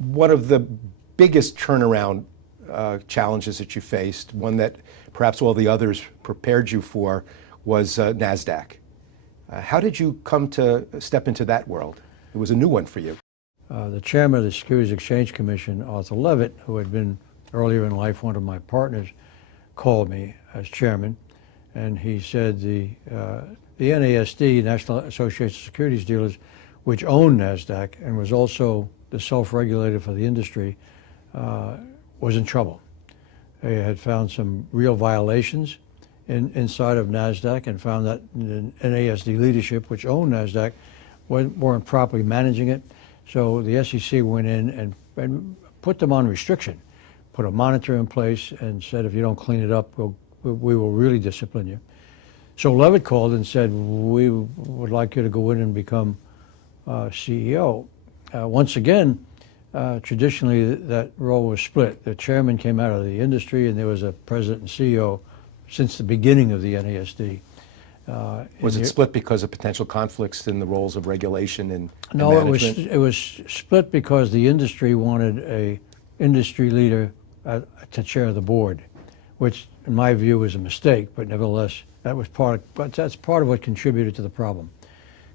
one of the biggest turnaround challenges that you faced, one that perhaps all the others prepared you for, was NASDAQ. How did you come to step into that world? It was a new one for you. The chairman of the Securities Exchange Commission, Arthur Levitt, who had been earlier in life one of my partners, called me as chairman, and he said the NASD, National Association of Securities Dealers, which owned NASDAQ and was also the self-regulator for the industry, was in trouble. They had found some real violations inside of NASDAQ and found that the NASD leadership, which owned NASDAQ, weren't properly managing it. So the SEC went in and put them on restriction, put a monitor in place and said, if you don't clean it up, we will really discipline you. So Levitt called and said, we would like you to go in and become CEO. Once again, traditionally that role was split. The chairman came out of the industry and there was a president and CEO since the beginning of the NASD. Was it split because of potential conflicts in the roles of regulation and no, management? it was split because the industry wanted a industry leader to chair the board, which in my view was a mistake, but nevertheless that's part of what contributed to the problem.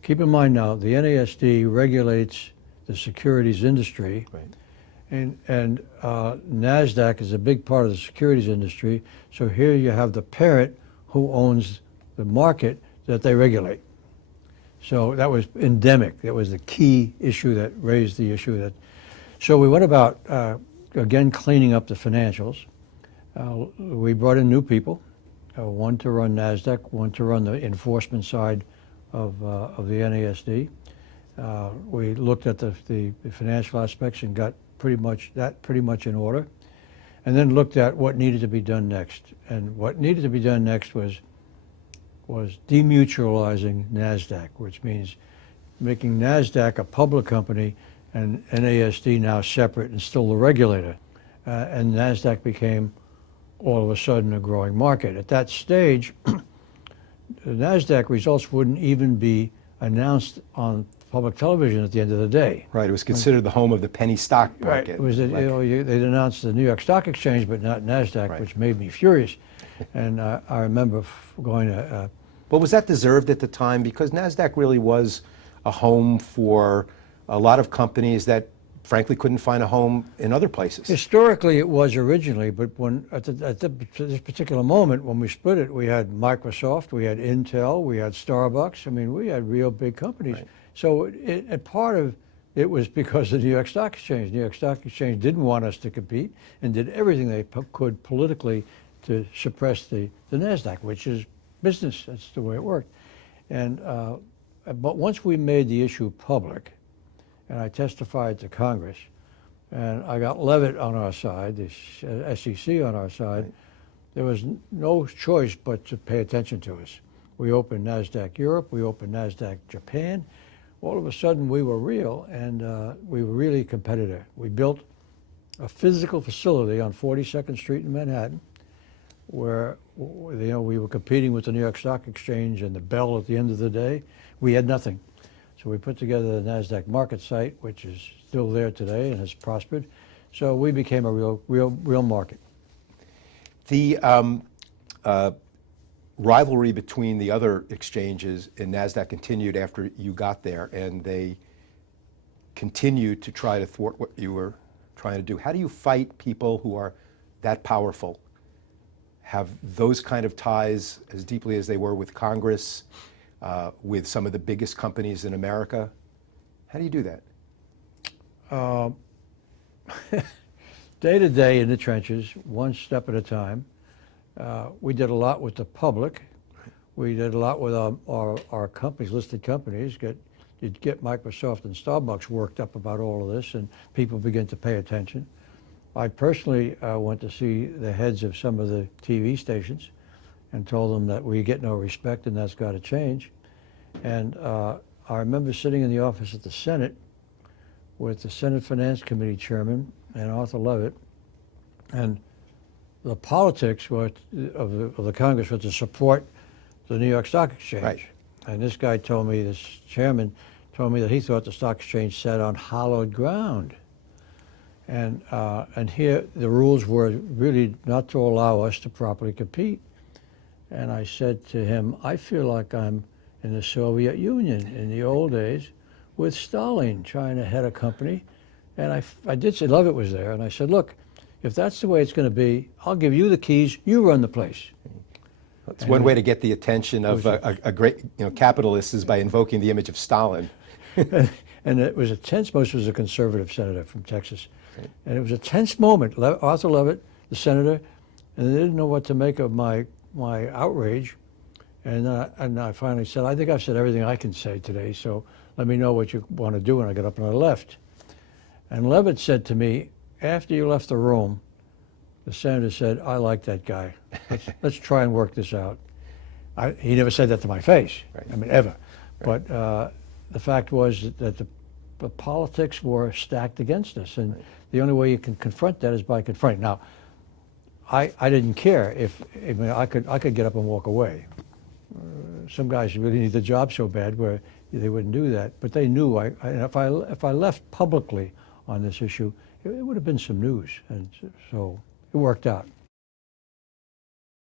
Keep in mind now, the NASD regulates the securities industry, right. and NASDAQ is a big part of the securities industry, so here you have the parent who owns the market that they regulate. So that was endemic. That was the key issue that raised the issue. So we went about, again, cleaning up the financials. We brought in new people, one to run NASDAQ, one to run the enforcement side of the NASD. We looked at the financial aspects and got pretty much in order, and then looked at what needed to be done next. And what needed to be done next was demutualizing NASDAQ, which means making NASDAQ a public company and NASD now separate and still the regulator. And NASDAQ became all of a sudden a growing market. At that stage, the NASDAQ results wouldn't even be announced on public television at the end of the day. Right, it was considered the home of the penny stock market. Right, it was, they'd announced the New York Stock Exchange, but not NASDAQ, right. Which made me furious. And I remember going to... But was that deserved at the time? Because NASDAQ really was a home for a lot of companies that frankly couldn't find a home in other places. Historically it was originally, but at this particular moment when we split it, we had Microsoft, we had Intel, we had Starbucks. I mean, we had real big companies. Right. So part of it was because of the New York Stock Exchange. The New York Stock Exchange didn't want us to compete and did everything they could politically to suppress the NASDAQ, which is business. That's the way it worked. And but once we made the issue public, and I testified to Congress, and I got Levitt on our side, the SEC on our side, right. There was no choice but to pay attention to us. We opened NASDAQ Europe, we opened NASDAQ Japan. All of a sudden we were real, and we were really competitive. We built a physical facility on 42nd Street in Manhattan, where we were competing with the New York Stock Exchange and the Bell at the end of the day. We had nothing. So we put together the NASDAQ market site, which is still there today and has prospered. So we became a real market. The rivalry between the other exchanges and NASDAQ continued after you got there, and they continued to try to thwart what you were trying to do. How do you fight people who are that powerful, have those kind of ties as deeply as they were with Congress, with some of the biggest companies in America? How do you do that? Day to day in the trenches, one step at a time. We did a lot with the public. We did a lot with our companies, listed companies. You'd get Microsoft and Starbucks worked up about all of this, and people begin to pay attention. I personally went to see the heads of some of the TV stations and told them that we get no respect and that's got to change. And I remember sitting in the office at the Senate with the Senate Finance Committee Chairman and Arthur Levitt, and the politics of the Congress was to support the New York Stock Exchange. Right. And this guy told me, this chairman told me that he thought the stock exchange sat on hallowed ground. And here the rules were really not to allow us to properly compete. And I said to him, I feel like I'm in the Soviet Union in the old days with Stalin trying to head a company. And I did say, Levitt was there, and I said, look, if that's the way it's going to be, I'll give you the keys, you run the place. It's one way to get the attention of a great capitalist is by invoking the image of Stalin. And it was a tense moment. This was a conservative senator from Texas. Right. And it was a tense moment. Arthur Levitt, the senator, and they didn't know what to make of my outrage. And I finally said, I think I've said everything I can say today, so let me know what you want to do. And I got up and I left. And Levitt said to me, after you left the room, the senator said, I like that guy. Let's try and work this out. He never said that to my face, right. I mean, ever. Right. But the fact was that the politics were stacked against us, and right. The only way you can confront that is by confronting. Now, I didn't care I mean, I could get up and walk away. Some guys really need the job so bad where they wouldn't do that, but they knew if I left publicly on this issue, it would have been some news, and so it worked out.